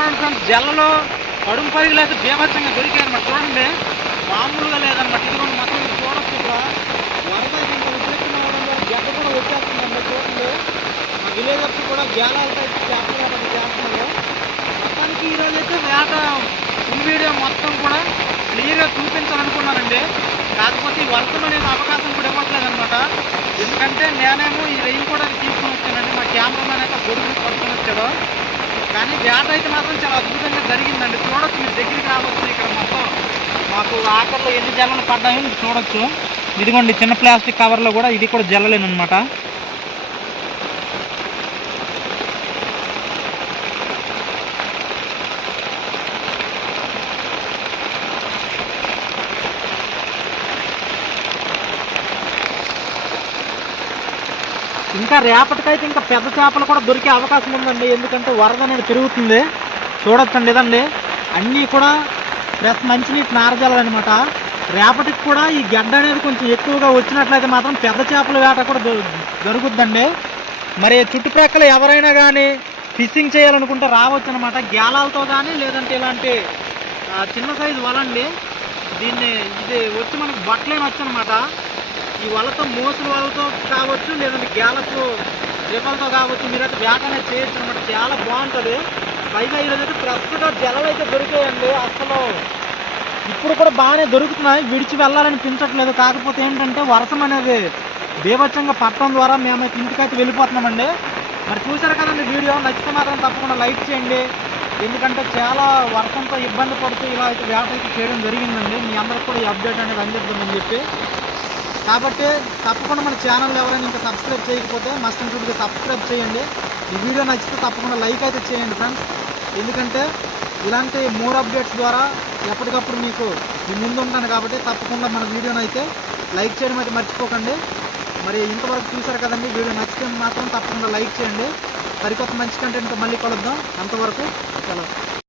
చూడండి ఫ్రెండ్స్, జల్లలో కడుము పరిగిలేక బీభత్సంగా దొరికాయన్నమాట. చూడండి, మామూలుగా లేదన్నమాట. ఇదిగోండి మొత్తం మీరు చూడొచ్చు. ఇక్కడ వరద ఇంకా విపరీతంగా గడ్డ కూడా వచ్చేస్తుందండి. చూడండి, మా విలేజర్స్ కూడా గేలాలతో చేస్తున్నారు చేస్తున్నారు. మొత్తానికి ఈరోజు అయితే వేట ఫుల్ వీడియో మొత్తం కూడా క్లియర్గా చూపించాలనుకున్నానండి. కాకపోతే ఈ వర్షం అనేది అవకాశం కూడా ఇవ్వట్లేదన్నమాట. ఎందుకంటే నేనేమో ఈ రెయిన్ కూడా తీసుకొని వచ్చానండి. మా కెమెరామెన్ అయితే గొడుగుని పట్టుకొని వచ్చాడు. కానీ వేట అయితే మాత్రం చాలా అద్భుతంగా జరిగిందండి. చూడొచ్చు, మీరు దగ్గరికి రావచ్చు. ఇక్కడ మొత్తం మాకు ఆఖరిలో ఎన్ని జల్లలు పడ్డాయో మీరు చూడొచ్చు. ఇదిగోండి చిన్న ప్లాస్టిక్ కవర్లో కూడా ఇది కూడా జల్లలేనమాట. ఇంకా రేపటికైతే ఇంకా పెద్ద చేపలు కూడా దొరికే అవకాశం ఉందండి. ఎందుకంటే వరద అనేది పెరుగుతుంది. చూడొచ్చండి, ఇదండి అన్నీ కూడా ఫ్రెష్ మంచినీటి నారజాలు అనమాట. రేపటికి కూడా ఈ గడ్డ అనేది కొంచెం ఎక్కువగా వచ్చినట్లయితే మాత్రం పెద్ద చేపల వేట కూడా జరుగుద్దండి. మరి చుట్టుప్రక్కల ఎవరైనా కానీ ఫిషింగ్ చేయాలనుకుంటే రావచ్చు అనమాట. గ్యాలాలతో కానీ లేదంటే ఇలాంటి చిన్న సైజు వలండి. ఇది వచ్చి మనకు బట్టలేని వచ్చు అనమాట. ఈ వలతో మోసుల వలతో కావచ్చు, లేదంటే గ్యాలపు రిపలతో కావచ్చు, మీరైతే వేట అనేది చేయొచ్చు అనమాట. చాలా బాగుంటుంది. పైగా ఈరోజు అయితే ఫ్రెష్గా జలలు అయితే దొరికాయండి. అసలు ఇప్పుడు కూడా బాగానే దొరుకుతున్నాయి. విడిచి వెళ్ళాలనిపించట్లేదు. కాకపోతే ఏంటంటే వర్షం అనేది బీభత్సంగా పట్టడం ద్వారా మేమైతే ఇంటికైతే వెళ్ళిపోతున్నామండి. మరి చూసారు కదండి వీడియో. నచ్చితే మాత్రం తప్పకుండా లైక్ చేయండి. ఎందుకంటే చాలా వర్షంతో ఇబ్బంది పడుతూ ఇలా అయితే వేట అయితే చేయడం జరిగిందండి. మీ అందరికి కూడా ఈ అప్డేట్ అనేది అందిద్దామని చెప్పి. కాబట్టి తప్పకుండా మన ఛానల్ ఎవరైనా ఇంకా సబ్స్క్రైబ్ చేయకపోతే మస్ట్ అండ్ షుడ్గా సబ్స్క్రైబ్ చేయండి. ఈ వీడియో నచ్చితే తప్పకుండా లైక్ అయితే చేయండి ఫ్రెండ్స్. ఎందుకంటే ఇలాంటి మోర్ అప్డేట్స్ ద్వారా ఎప్పటికప్పుడు మీకు మీ ముందు ఉంటాను. కాబట్టి తప్పకుండా మన వీడియోని అయితే లైక్ చేయడం అయితే మర్చిపోకండి. మరి ఇంతవరకు చూసారు కదండి. వీడియో నచ్చితే మాత్రం తప్పకుండా లైక్ చేయండి. సరికొత్త మంచి కంటెంట్తో మళ్ళీ కలుద్దాం. అంతవరకు సెలవు.